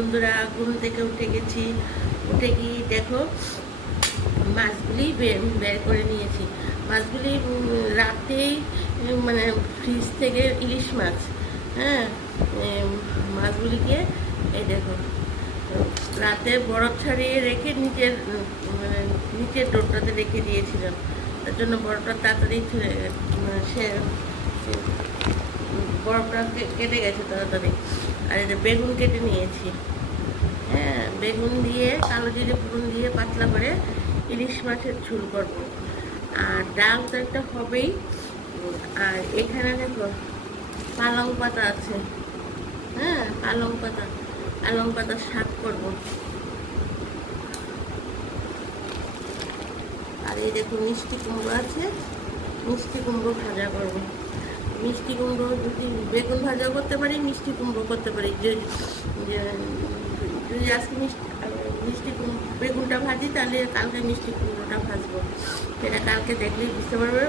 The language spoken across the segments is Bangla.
বন্ধুরা, ঘুম থেকে উঠে গেছি। উঠে গিয়ে দেখো মাছগুলি বের করে নিয়েছি। মাছগুলি রাতেই মানে ফ্রিজ থেকে ইলিশ মাছ, হ্যাঁ, মাছগুলিকে এই দেখো রাতে বরফ ছাড়িয়ে রেখে মানে নিচের ডোরটাতে রেখে দিয়েছিলাম। তার জন্য বরফটা তাড়াতাড়ি সে বরফটা কেটে গেছে তাড়াতাড়ি। আর এটা বেগুন কেটে নিয়েছি, হ্যাঁ, বেগুন দিয়ে কালো জিরে ফোড়ন দিয়ে পাতলা করে ইলিশ মাছের ঝোল করব। আর ডাল তো একটা হবেই। আর এখানে দেখো পালং পাতা আছে, হ্যাঁ, পালং পাতার শাক করব। আর এই দেখো মিষ্টি কুমড়ো আছে, মিষ্টি কুমড়ো ভাজা করব। মিষ্টি কুমড়ো যদি বেগুন ভাজা করতে পারি, মিষ্টি কুমড়ো করতে পারি। যদি আজকে মিষ্টি বেগুনটা ভাজি, তাহলে কালকে মিষ্টি কুমড়োটা ভাজবো। সেটা কালকে দেখলেই বুঝতে পারবে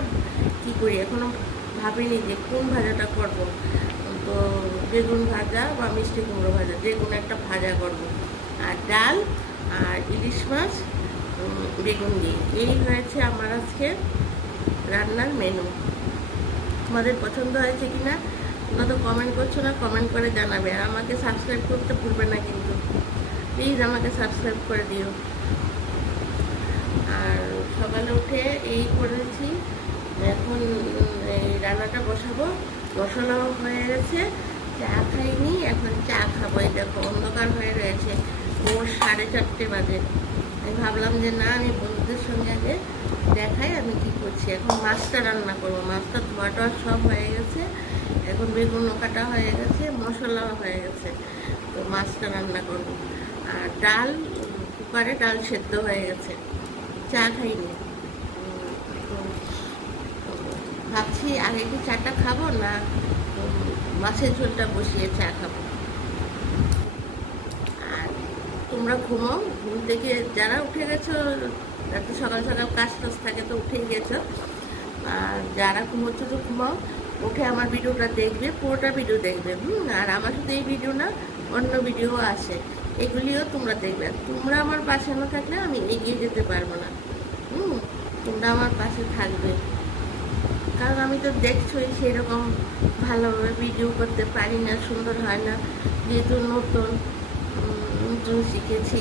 কী করি। এখনও ভাবিনি যে কোন ভাজাটা করব। তো বেগুন ভাজা বা মিষ্টি কুমড়ো ভাজা যে কোনো একটা ভাজা করব। আর ডাল আর ইলিশ মাছ বেগুন দিয়ে, এই হয়েছে আমার আজকে রান্নার মেনু। তোমাদের পছন্দ হয়েছে কি না তোমরা তো কমেন্ট করছো না, কমেন্ট করে জানাবে। আর আমাকে সাবস্ক্রাইব করতে ভুলবে না কিন্তু, প্লিজ আমাকে সাবস্ক্রাইব করে দিও। আর সকালে উঠে এই করেছি, এখন এই রান্নাটা বসাবো। বসানো হয়ে গেছে, চা খাইনি, এখন চা খাবো। এই দেখো অন্ধকার হয়ে রয়েছে, ভোর 4:30 বাজে। আমি ভাবলাম যে না, আমি বন্ধুদের সঙ্গে আগে দেখাই আমি কি করছি। এখন মাছটা রান্না করবো। মাছটা ধোয়াটা সব হয়ে গেছে, এখন বেগুন কাটা হয়ে গেছে, মশলা হয়ে গেছে, তো মাছটা রান্না করব। আর ডাল কুকারে ডাল সেদ্ধ হয়ে গেছে, চা খাইনি। তো ভাবছি আগে কি চাটা খাবো না মাছের ঝোলটা বসিয়ে চা খাবো। আর তোমরা ঘুমাও, ঘুম থেকে যারা উঠে গেছো, রাতে সকাল সকাল কাজ টাজ থাকে তো উঠেই গেছো। আর যারা ঘুমোচ্ছো তো ঘুমাও, উঠে আমার ভিডিওটা দেখবে, পুরোটা ভিডিও দেখবে। আর আমার শুধু এই ভিডিও না, অন্য ভিডিও আসে, এগুলিও তোমরা দেখবে। তোমরা আমার পাশে না থাকলে আমি এগিয়ে যেতে পারবো না। তোমরা আমার পাশে থাকবে, কারণ আমি তো দেখছোই সেরকম ভালোভাবে ভিডিও করতে পারি না, সুন্দর হয় না, যেহেতু নতুন শিখেছি।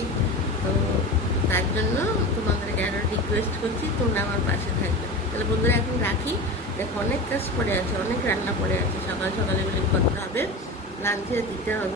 তো তার জন্য তোমাদেরকে আরও রিকোয়েস্ট করছি তোমরা আমার পাশে থাকবে। তাহলে বন্ধুরা এখন রাখি। দেখো অনেক কাজ পড়ে আছে, অনেক রান্না পড়ে আছে, সকাল সকালে এগুলি করতে হবে, লাঞ্চে দিতে হবে।